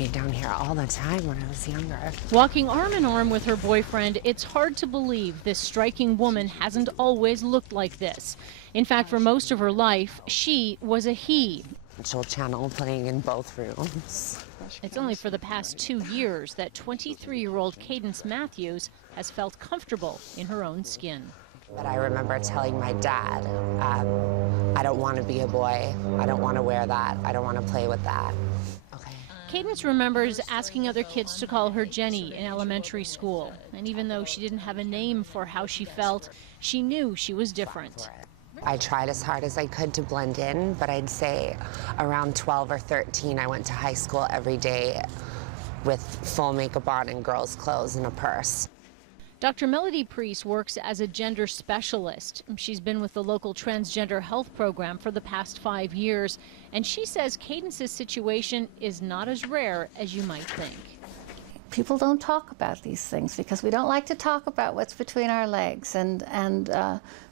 be down here all the time when I was younger. Walking arm in arm with her boyfriend, it's hard to believe this striking woman hasn't always looked like this. In fact, for most of her life, she was a he. Channel playing in both rooms. It's only for the past 2 years that 23-year-old Cadence Matthews has felt comfortable in her own skin. But I remember telling my dad, I don't want to be a boy. I don't want to wear that. I don't want to play with that. Okay. Cadence remembers asking other kids to call her Jenny in elementary school. And even though she didn't have a name for how she felt, she knew she was different. I tried as hard as I could to blend in, but I'd say around 12 or 13, I went to high school every day with full makeup on and girls' clothes and a purse. Dr. Melody Priest works as a gender specialist. She's been with the local transgender health program for the past 5 years, and she says Cadence's situation is not as rare as you might think. People don't talk about these things because we don't like to talk about what's between our legs, and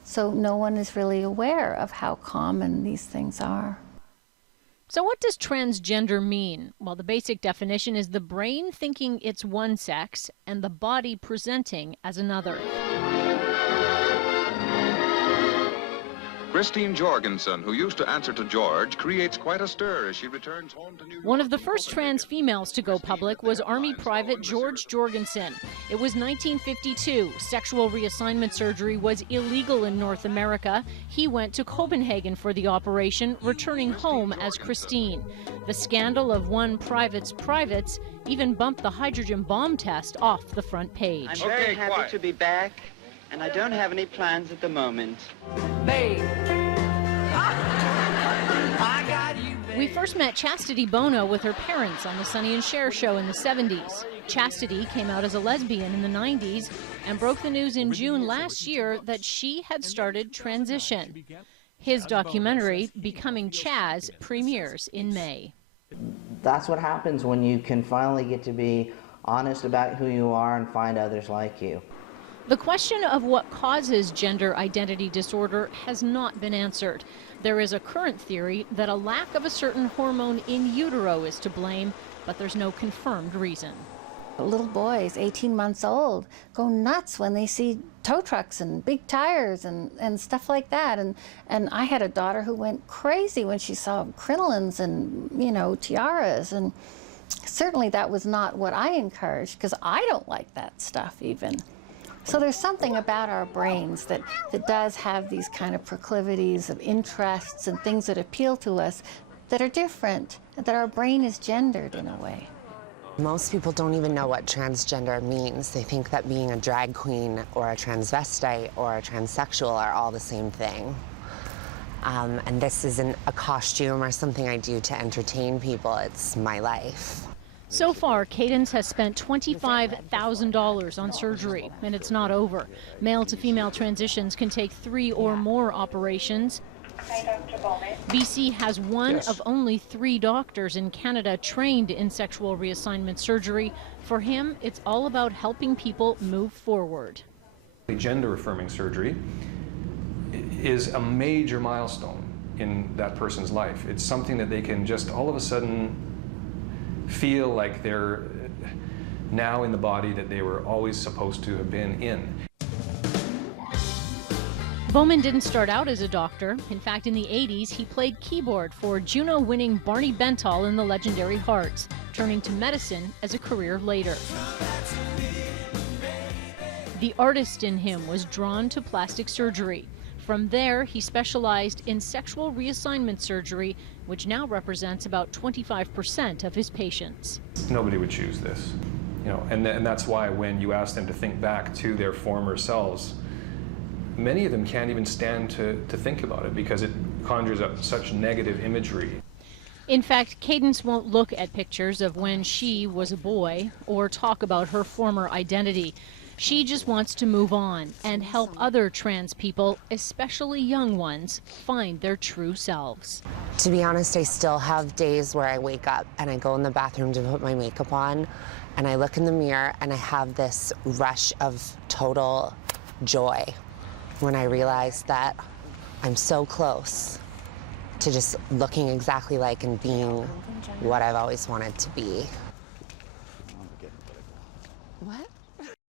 so no one is really aware of how common these things are. So what does transgender mean? Well, the basic definition is the brain thinking it's one sex and the body presenting as another. Christine Jorgensen, who used to answer to George, creates quite a stir as she returns home to New York. One of the first trans females to go public was Army Private George Jorgensen. It was 1952. Sexual reassignment surgery was illegal in North America. He went to Copenhagen for the operation, returning home as Christine. The scandal of one private's privates even bumped the hydrogen bomb test off the front page. I'm very happy to be back, and I don't have any plans at the moment. Babe. I got you, babe. We first met Chastity Bono with her parents on the Sonny and Cher show in the 70s. Chastity came out as a lesbian in the 90s and broke the news in June last year that she had started transition. His documentary, Becoming Chaz, premieres in May. That's what happens when you can finally get to be honest about who you are and find others like you. The question of what causes gender identity disorder has not been answered. There is a current theory that a lack of a certain hormone in utero is to blame, but there's no confirmed reason. Little boys, 18 months old, go nuts when they see tow trucks and big tires and stuff like that. And I had a daughter who went crazy when she saw crinolines and, you know, tiaras. And certainly that was not what I encouraged, because I don't like that stuff even. So there's something about our brains that does have these kind of proclivities of interests and things that appeal to us that are different, that our brain is gendered in a way. Most people don't even know what transgender means. They think that being a drag queen or a transvestite or a transsexual are all the same thing. And this isn't a costume or something I do to entertain people. It's my life. So far, Cadence has spent $25,000 on surgery, and it's not over. Male to female transitions can take 3 or more operations. Hi, Dr. Bowman. BC has one of only 3 doctors in Canada trained in sexual reassignment surgery. For him, it's all about helping people move forward. Gender-affirming surgery is a major milestone in that person's life. It's something that they can just all of a sudden feel like they're now in the body that they were always supposed to have been in. Bowman didn't start out as a doctor. In fact, in the 80s, he played keyboard for Juno-winning Barney Bentall in the legendary Hearts, turning to medicine as a career later. The artist in him was drawn to plastic surgery. From there, he specialized in sexual reassignment surgery, which now represents about 25% of his patients. Nobody would choose this, you know, and that's why when you ask them to think back to their former selves, many of them can't even stand to think about it because it conjures up such negative imagery. In fact, Cadence won't look at pictures of when she was a boy or talk about her former identity. She just wants to move on and help other trans people, especially young ones, find their true selves. To be honest, I still have days where I wake up and I go in the bathroom to put my makeup on and I look in the mirror and I have this rush of total joy when I realize that I'm so close to just looking exactly like and being what I've always wanted to be. What?